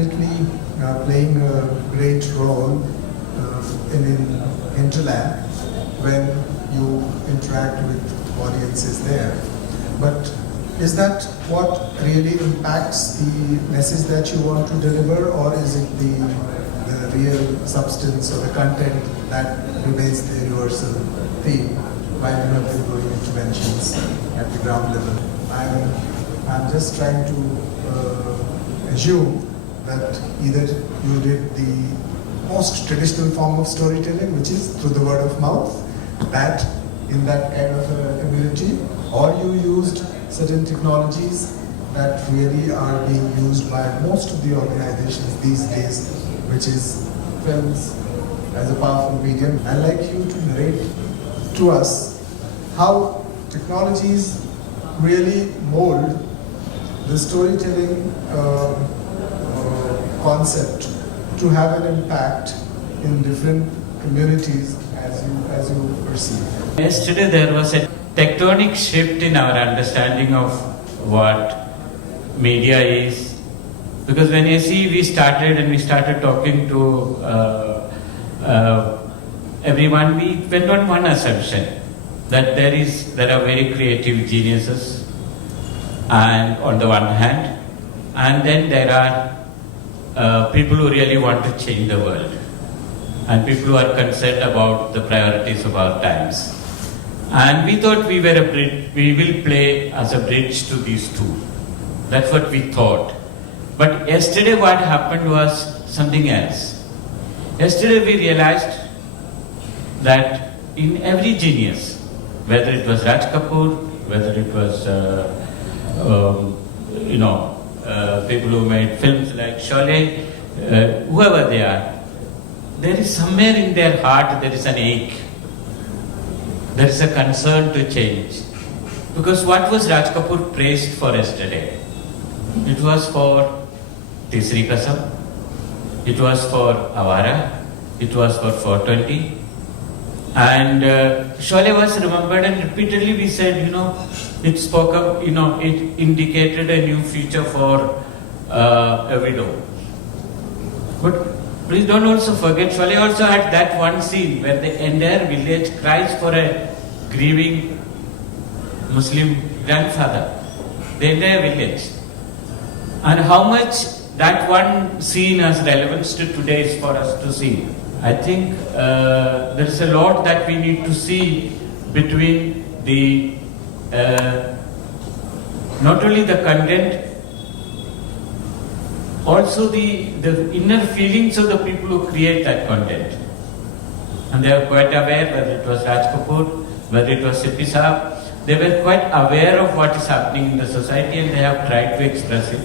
definitely playing a great role in hinterland when you interact with audiences there. But is that what really impacts the message that you want to deliver, or is it the real substance or the content that remains the universal theme while you have been doing interventions at the ground level? I'm just trying to assume that either you did the most traditional form of storytelling, which is through the word of mouth, that in that kind of a community, or you used certain technologies that really are being used by most of the organizations these days, which is films as a powerful medium. I'd like you to narrate to us how technologies really mold the storytelling concept to have an impact in different communities as you perceive. Yesterday there was a tectonic shift in our understanding of what media is, because when ACEE we started talking to everyone, we went on one assumption, that there are very creative geniuses, and on the one hand, and then there are people who really want to change the world, and people who are concerned about the priorities of our times. And we thought we will play as a bridge to these two. That's what we thought. But yesterday what happened was something else. Yesterday we realized that in every genius, whether it was Raj Kapoor, whether it was people who made films like Sholay, whoever they are, there is somewhere in their heart there is an ache. There is a concern to change. Because what was Raj Kapoor praised for yesterday? It was for Tisri Kasam, it was for Avara, it was for 420. And Sholay was remembered, and repeatedly we said, it spoke up, it indicated a new future for a widow. But please don't also forget, Sholay also had that one scene where the entire village cries for a grieving Muslim grandfather. The entire village. And how much that one scene has relevance to today is for us to see. I think there is a lot that we need to see between the not only the content, also the inner feelings of the people who create that content. And they are quite aware, whether it was Raj Kapoor, whether it was Sippy Saab, they were quite aware of what is happening in the society, and they have tried to express it.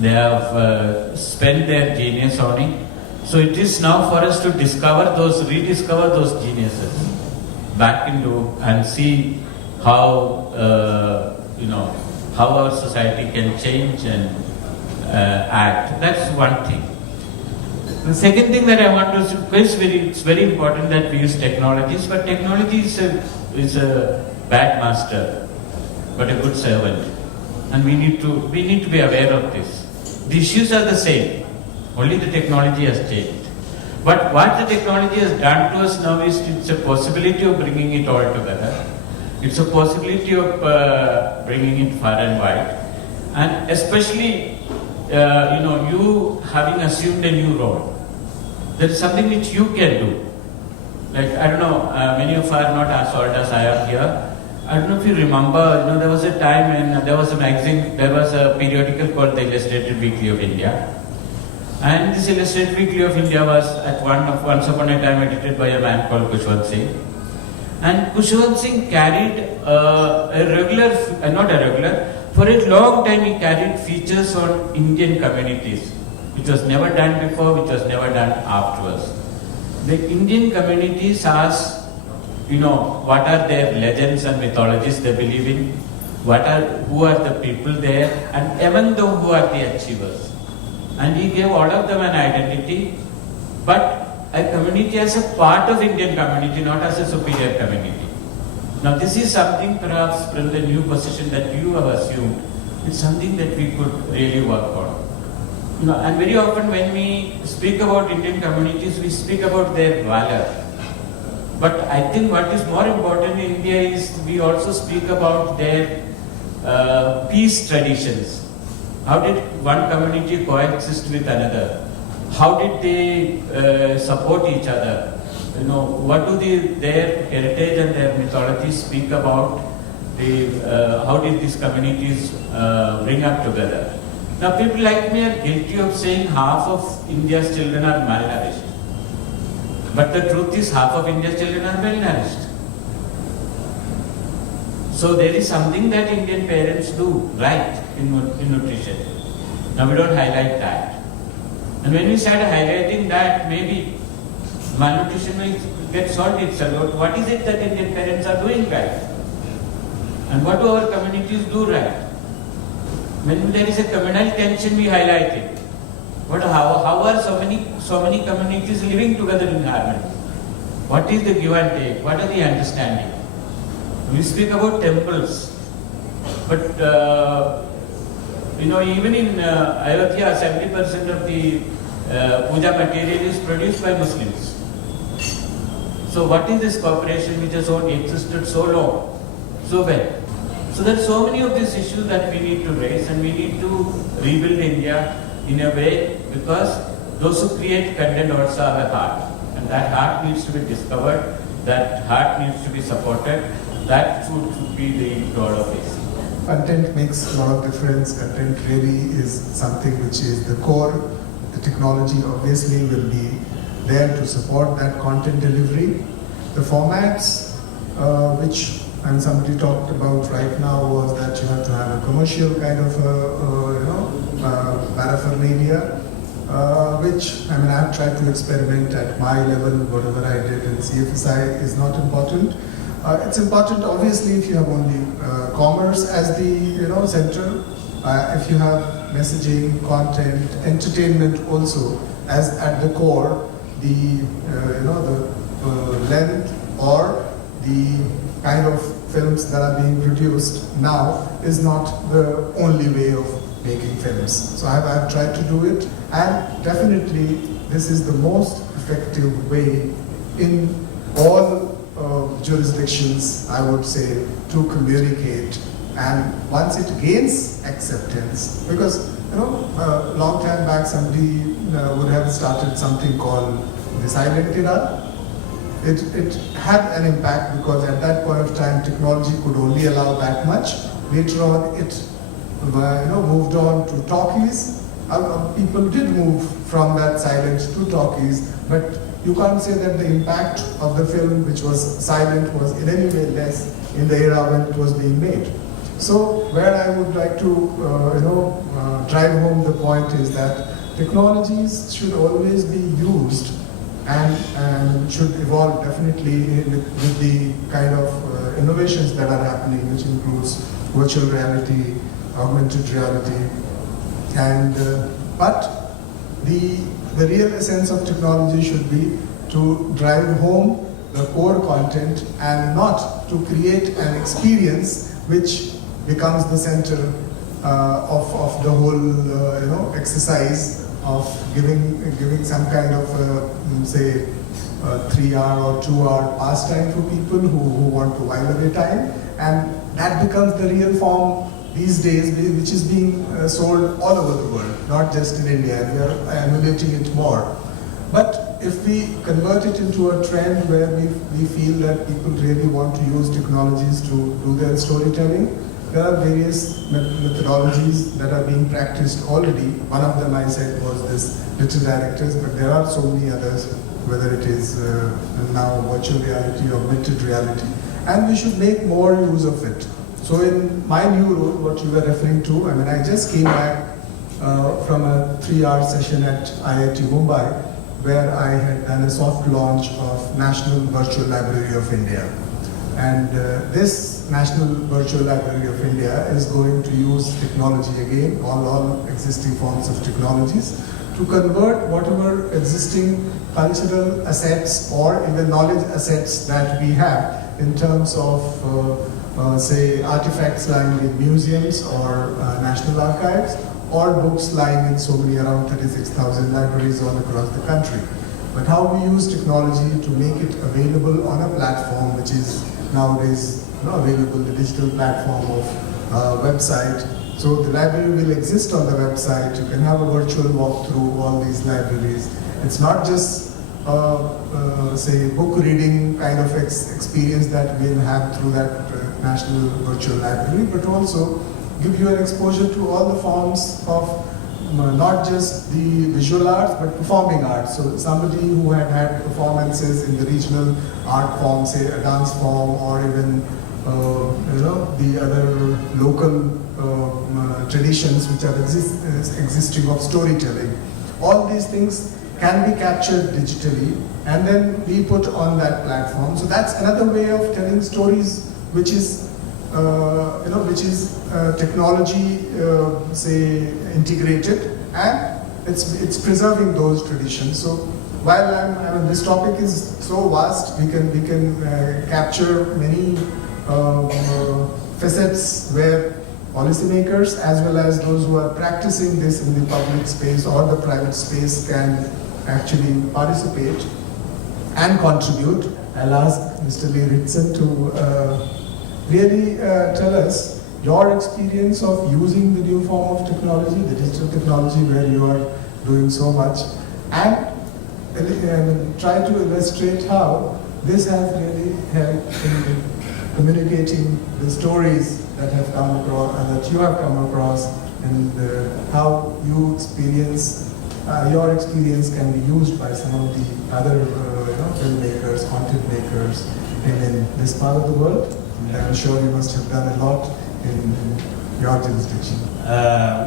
They have spent their genius on it. So it is now for us to rediscover those geniuses back into, and see how how our society can change and act. That's one thing. The second thing that I want to say, it's very important that we use technologies, but technology is a bad master, but a good servant, and we need to be aware of this. The issues are the same, only the technology has changed. But what the technology has done to us now is, it's a possibility of bringing it all together. It's a possibility of bringing it far and wide, and especially you having assumed a new role. There is something which you can do. Like, I don't know, many of you are not as old as I am here. I don't know if you remember, there was a time when there was a magazine, there was a periodical called the Illustrated Weekly of India. And this Illustrated Weekly of India was once upon a time edited by a man called Kushwant Singh. And Kushwant Singh carried for a long time he carried features on Indian communities, which was never done before, which was never done afterwards. The Indian communities ask, what are their legends and mythologies they believe in, who are the people there, and among them who are the achievers. And he gave all of them an identity, but a community as a part of Indian community, not as a superior community. Now this is something perhaps from the new position that you have assumed, it's something that we could really work on. No, and very often when we speak about Indian communities, we speak about their valor. But I think what is more important in India is we also speak about their peace traditions. How did one community coexist with another? How did they support each other? You know, what do their heritage and their mythology speak about? How did these communities bring up together? Now, people like me are guilty of saying half of India's children are malnourished. But the truth is, half of India's children are well-nourished. So there is something that Indian parents do right in nutrition. Now we don't highlight that. And when we start highlighting that, maybe malnutrition will get solved itself. What is it that Indian parents are doing right? And what do our communities do right? When there is a communal tension, we highlight it. How are so many communities living together in harmony? What is the give and take? What are the understanding? We speak about temples, but even in Ayodhya, 70% of the puja material is produced by Muslims. So what is this cooperation which has existed so long, so well? So there are so many of these issues that we need to raise, and we need to rebuild India in a way, because those who create content also have a heart, and that heart needs to be discovered, that heart needs to be supported, that should be the goal of ACEE. Content makes a lot of difference. Content really is something which is the core. The technology obviously will be there to support that content delivery. The formats which somebody talked about right now was that you have to have a commercial kind of paraphernalia, which I've tried to experiment at my level. Whatever I did in CFSI is not important. It's important, obviously, if you have only commerce as the center. If you have messaging, content, entertainment also as at the core, the length or the kind of films that are being produced now is not the only way of making films. So I've tried to do it, and definitely this is the most effective way in all jurisdictions, I would say, to communicate. And once it gains acceptance, because a long time back somebody would have started something called the silent era. It had an impact because at that point of time technology could only allow that much. Later on it moved on to talkies. People did move from that silent to talkies, but you can't say that the impact of the film which was silent was in any way less in the era when it was being made. So where I would like to drive home the point is that technologies should always be used and should evolve definitely with the kind of innovations that are happening, which includes virtual reality, augmented reality, and but the real essence of technology should be to drive home the core content and not to create an experience which becomes the center of the whole exercise of giving some kind of say 3-hour or 2-hour pastime for people who want to while away time, and that becomes the real form these days, which is being sold all over the world, not just in India. We are emulating it more. But if we convert it into a trend where we feel that people really want to use technologies to do their storytelling, there are various methodologies that are being practiced already. One of them I said was this little directors, but there are so many others, whether it is now virtual reality, augmented reality, and we should make more use of it. So in my new role, what you were referring to, I just came back from a 3-hour session at IIT Mumbai, where I had done a soft launch of National Virtual Library of India. And this National Virtual Library of India is going to use technology again, all existing forms of technologies, to convert whatever existing cultural assets or even knowledge assets that we have in terms of say artifacts lying in museums or national archives, or books lying in so many, around 36,000 libraries all across the country. But how we use technology to make it available on a platform which is nowadays available, the digital platform of website. So the library will exist on the website. You can have a virtual walk through all these libraries. It's not just say book reading kind of experience that we'll have through that National Virtual Library, but also give you an exposure to all the forms of not just the visual arts but performing arts. So somebody who had performances in the regional art form, say a dance form, or even the other local traditions which are existing of storytelling. All these things can be captured digitally and then be put on that platform. So that's another way of telling stories, which is technology, say, integrated, and it's preserving those traditions. So while this topic is so vast, we can capture many facets where policymakers as well as those who are practicing this in the public space or the private space can actually participate and contribute. I'll ask Mr. Lee Ritson to really tell us your experience of using the new form of technology, the digital technology where you are doing so much, and try to illustrate how this has really helped in communicating the stories that have come across and that you have come across, and how you experience your experience can be used by some of the other filmmakers, content makers in this part of the world. I'm sure you must have done a lot in your jurisdiction.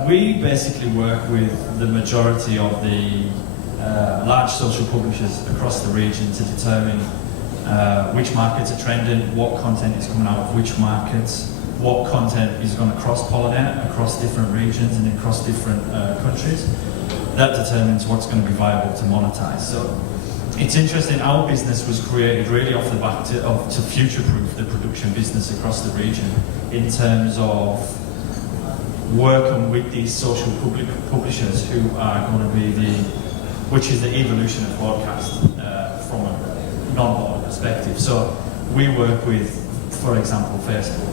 We basically work with the majority of the large social publishers across the region to determine which markets are trending, what content is coming out of which markets, what content is going to cross-pollinate across different regions and across different countries. That determines what's going to be viable to monetize. So it's interesting, our business was created really off the back to future-proof the production business across the region in terms of working with these social publishers who are going to be which is the evolution of broadcast from a non-border perspective. So we work with, for example, Facebook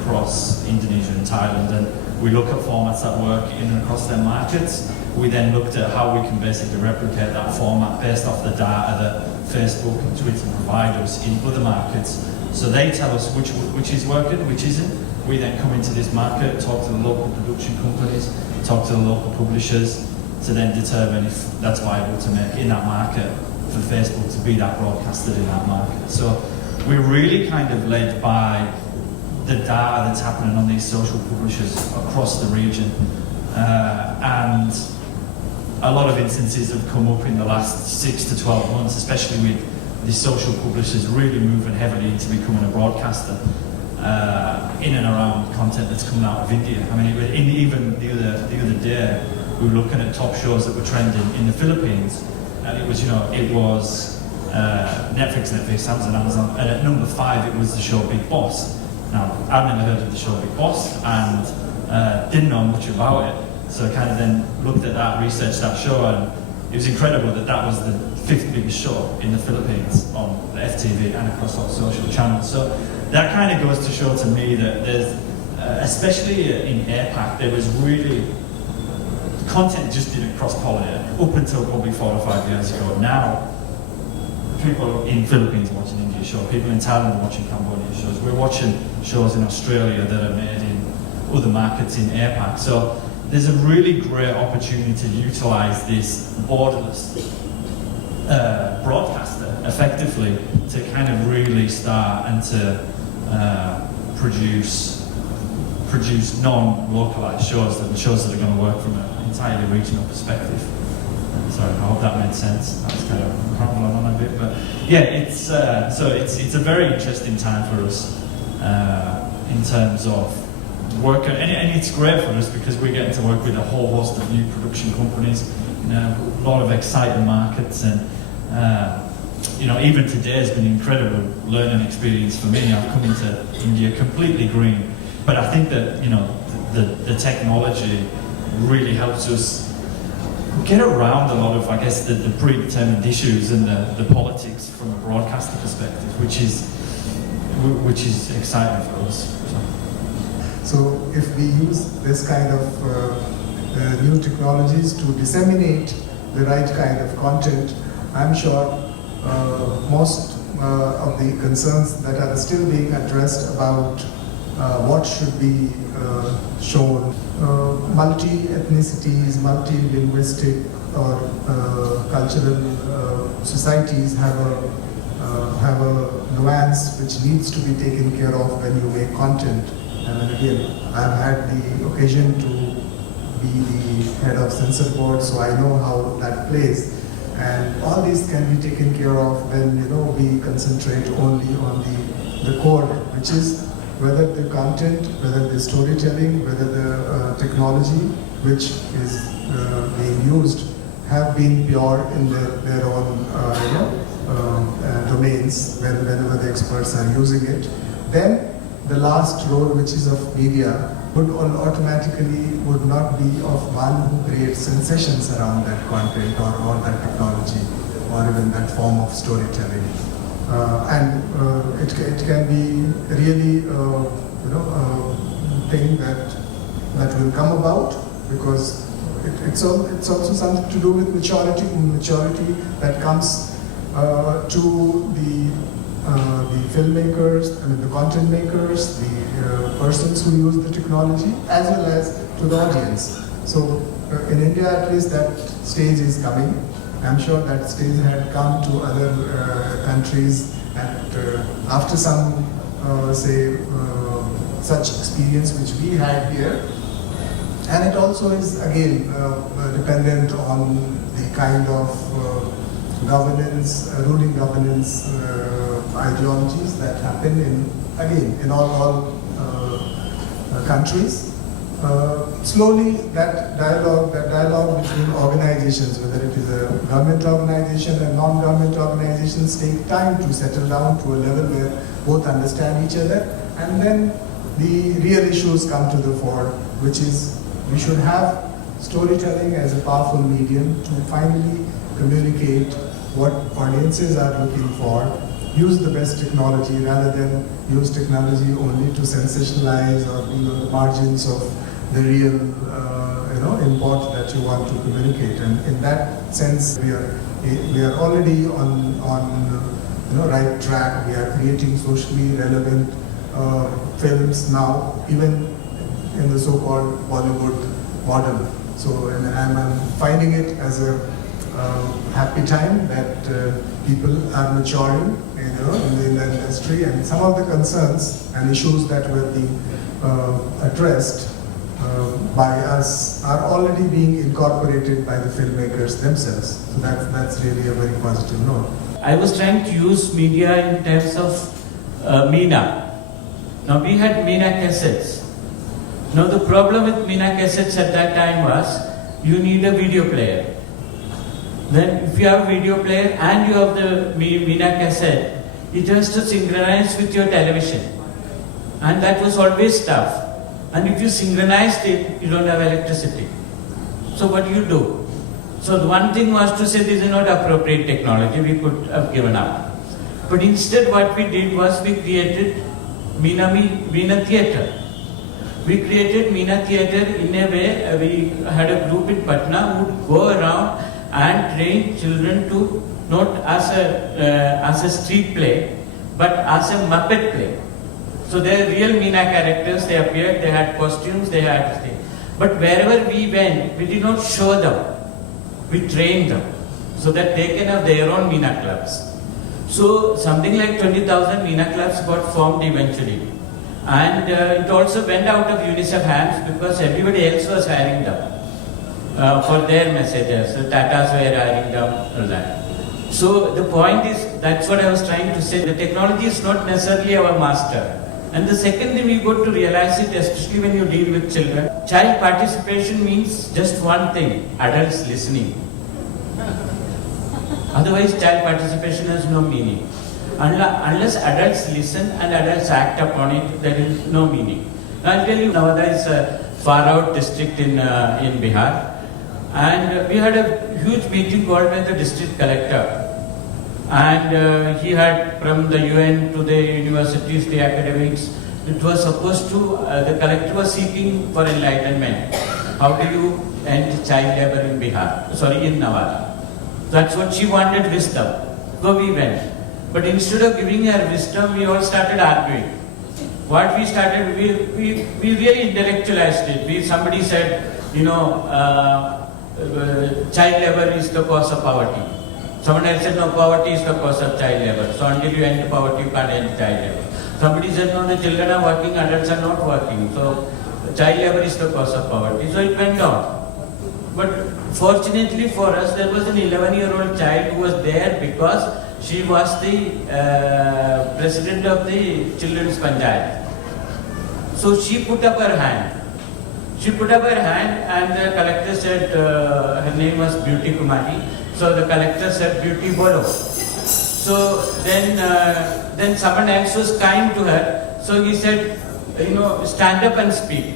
across Indonesia and Thailand, and we look at formats that work in and across their markets. We then looked at how we can basically replicate that format based off the data that Facebook and Twitter provide us in other markets. So they tell us which is working, which isn't. We then come into this market, talk to the local production companies, talk to the local publishers to then determine if that's viable to make in that market for Facebook to be that broadcasted in that market. So we're really kind of led by the data that's happening on these social publishers across the region. And a lot of instances have come up in the last 6 to 12 months, especially with the social publishers really moving heavily into becoming a broadcaster in and around content that's coming out of India. I mean, even the other day, we were looking at top shows that were trending in the Philippines, and it was Netflix, Amazon, and at number 5 it was the show Big Boss. Now, I'd never heard of the show Big Boss and didn't know much about it. So I kind of then looked at that, researched that show, and it was incredible that that was the 5th biggest show in the Philippines on the FTV and across all social channels. So that kind of goes to show to me that there's, especially in APAC, there was really, content just didn't cross-pollinate up until probably 4 or 5 years ago. Now, people in Philippines watching India shows, people in Thailand watching Cambodian shows. We're watching shows in Australia that are made in other markets in APAC. So there's a really great opportunity to utilise this borderless broadcaster effectively to kind of really start and to produce non-localised shows that are going to work from an entirely regional perspective. Sorry, I hope that made sense. That was kind of rambling on a bit, but yeah, it's a very interesting time for us in terms of work, and it's great for us because we're getting to work with a whole host of new production companies, a lot of exciting markets, and even today has been an incredible learning experience for me. I've come into India completely green, but I think that the technology really helps us get around a lot of, I guess, the predetermined issues and the politics from a broadcaster perspective, which is exciting for us. So if we use this kind of new technologies to disseminate the right kind of content, I'm sure most of the concerns that are still being addressed about what should be shown, multi-ethnicities, multi-linguistic or cultural societies have a nuance which needs to be taken care of when you make content. And again, I've had the occasion to be the head of censor board, so I know how that plays. And all these can be taken care of when we concentrate only on the core, which is whether the content, whether the storytelling, whether the technology which is being used have been pure in their own domains whenever the experts are using it. Then the last role, which is of media, would not be of one who creates sensations around that content or that technology or even that form of storytelling. It can be really a thing that will come about because it's also something to do with maturity that comes to the filmmakers, the content makers, the persons who use the technology, as well as to the audience. So in India, at least, that stage is coming. I'm sure that stage had come to other countries after some, such experience which we had here. And it also is, again, dependent on the kind of ruling governance ideologies that happen in all countries. Slowly that dialogue between organizations, whether it is a government organization and non-government organizations, take time to settle down to a level where both understand each other, and then the real issues come to the fore, which is we should have storytelling as a powerful medium to finally communicate what audiences are looking for, use the best technology rather than use technology only to sensationalize or be on the margins of the real import that you want to communicate. And in that sense, we are already on right track. We are creating socially relevant films now, even in the so-called Bollywood model. So, and I'm finding it as a happy time that people are maturing, in the industry, and some of the concerns and issues that were being addressed by us are already being incorporated by the filmmakers themselves. So that's really a very positive note. I was trying to use media in terms of Meena. Now we had Meena cassettes. Now the problem with Meena cassettes at that time was you need a video player. Then if you have a video player and you have the Meena cassette, it has to synchronize with your television. And that was always tough. And if you synchronized it, you don't have electricity. So what do you do? So the one thing was to say this is not appropriate technology, we could have given up. But instead what we did was we created Meena Theatre. We created Meena Theatre in a way, we had a group in Patna who would go around and train children to not as a street play, but as a Muppet play. So they are real Meena characters, they appeared, they had costumes, they had things. But wherever we went, we did not show them. We trained them so that they can have their own Meena clubs. So something like 20,000 Meena clubs got formed eventually. And it also went out of UNICEF hands because everybody else was hiring them for their messages. So Tatas were hiring them, all that. So the point is, that's what I was trying to say. The technology is not necessarily our master. And the second thing we got to realize it, especially when you deal with children, child participation means just one thing, adults listening. Otherwise, child participation has no meaning. Unless adults listen and adults act upon it, there is no meaning. Now, I'll tell you, nowadays far out district in Bihar. And we had a huge meeting called by the district collector. And he had from the UN to the universities, the academics, it was supposed to, the collector was seeking for enlightenment. How do you end child labor in Bihar? Sorry, in Nawar. That's what she wanted, wisdom. So we went. But instead of giving her wisdom, we all started arguing. What we started, we really intellectualized it. Somebody said, child labor is the cause of poverty. Someone else said, no, poverty is the cause of child labor. So until you end poverty, you can't end child labor. Somebody said, no, the children are working, adults are not working. So child labor is the cause of poverty. So it went on. But fortunately for us, there was an 11-year-old child who was there because she was the president of the children's panchayat. So she put up her hand. She put up her hand and the collector said, her name was Beauty Kumari. So the collector said, Beauty bolo. So then someone else was kind to her. So he said, stand up and speak.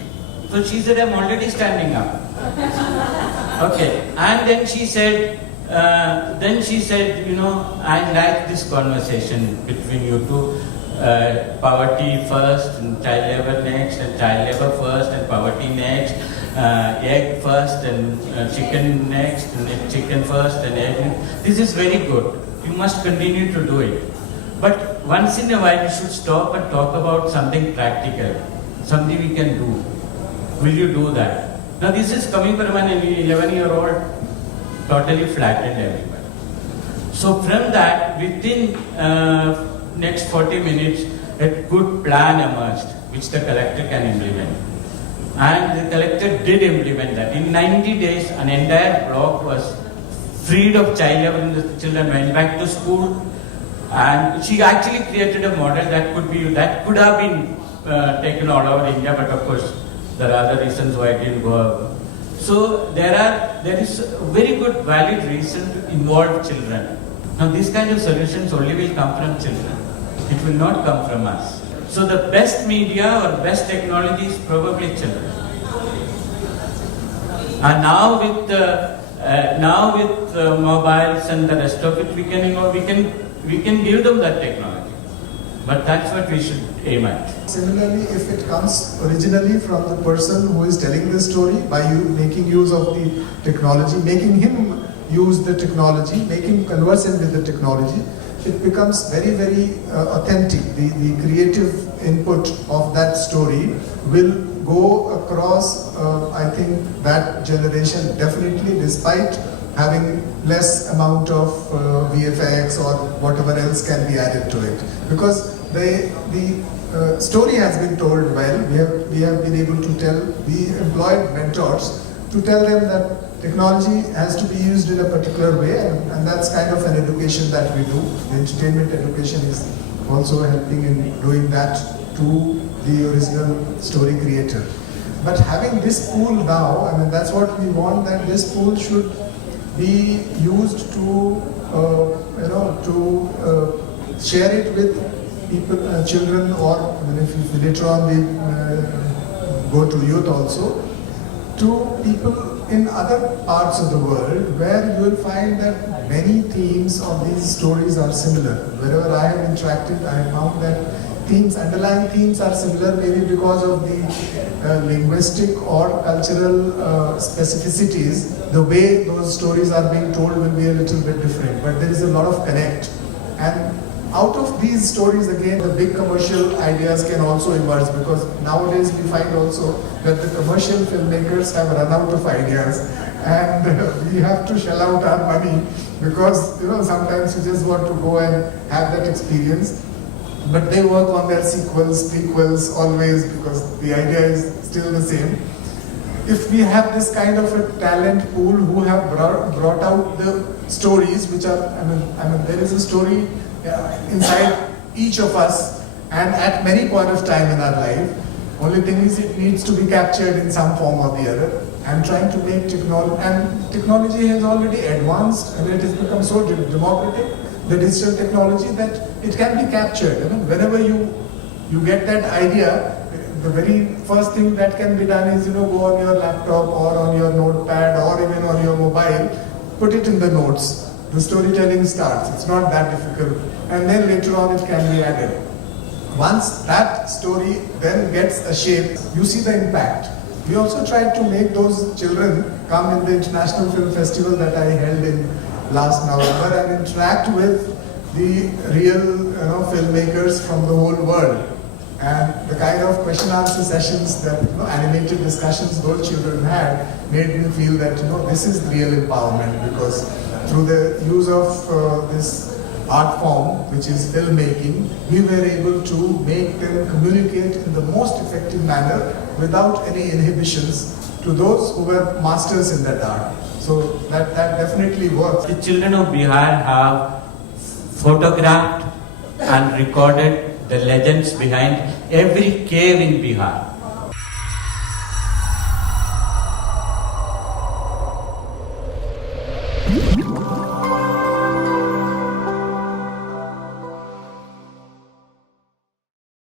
So she said, I'm already standing up. Okay. And then she said, I like this conversation between you two. Poverty first, and child labor next, and child labor first, and poverty next. Egg first, and chicken next, and chicken first, and egg. This is very good. You must continue to do it. But once in a while, you should stop and talk about something practical, something we can do. Will you do that? Now, this is coming from an 11-year-old, totally flattened everybody. So from that, within next 40 minutes, a good plan emerged, which the collector can implement. And the collector did implement that. In 90 days, an entire block was freed of child labor, and the children went back to school. And she actually created a model that could have been taken all over India, but of course, there are other reasons why it didn't go up. So there is a very good valid reason to involve children. Now these kind of solutions only will come from children. It will not come from us. So the best media or best technology is probably children. And now with mobiles and the rest of it, we can give them that technology. But that's what we should aim at. Similarly, if it comes originally from the person who is telling the story, by you making use of the technology, making him use the technology, making him conversant with the technology, it becomes very, very authentic. The creative input of that story will go across, I think, that generation definitely, despite having less amount of VFX or whatever else can be added to it. Because the story has been told well. We have been able to tell, we employed mentors to tell them that technology has to be used in a particular way, and that's kind of an education that we do. The entertainment education is also helping in doing that to the original story creator. But having this pool now, I mean, that's what we want, that this pool should be used to, share it with people, children, or I mean, if later on we go to youth also, to people in other parts of the world where you will find that many themes of these stories are similar. Wherever I have interacted, I have found that underlying themes are similar, maybe because of the linguistic or cultural specificities. The way those stories are being told will be a little bit different, but there is a lot of connect. And out of these stories, again, the big commercial ideas can also emerge, because nowadays we find also that the commercial filmmakers have run out of ideas, and we have to shell out our money, because sometimes you just want to go and have that experience. But they work on their sequels, prequels always, because the idea is still the same. If we have this kind of a talent pool who have brought out the stories, which are, I mean, there is a story inside each of us, and at many point of time in our life. Only thing is, it needs to be captured in some form or the other. I'm trying to make technology has already advanced, and it has become so democratic, the digital technology, that it can be captured. Whenever you get that idea, the very first thing that can be done is, go on your laptop or on your notepad or even on your mobile, put it in the notes. The storytelling starts. It's not that difficult. And then later on it can be added. Once that story then gets a shape, you see the impact. We also tried to make those children come in the International Film Festival that I held in last November and interact with the real filmmakers from the whole world. And the kind of question answer sessions that animated discussions those children had made me feel that this is real empowerment, because through the use of this art form, which is filmmaking, we were able to make them communicate in the most effective manner without any inhibitions to those who were masters in that art. So that definitely works. The children of Bihar have photographed and recorded the legends behind every cave in Bihar.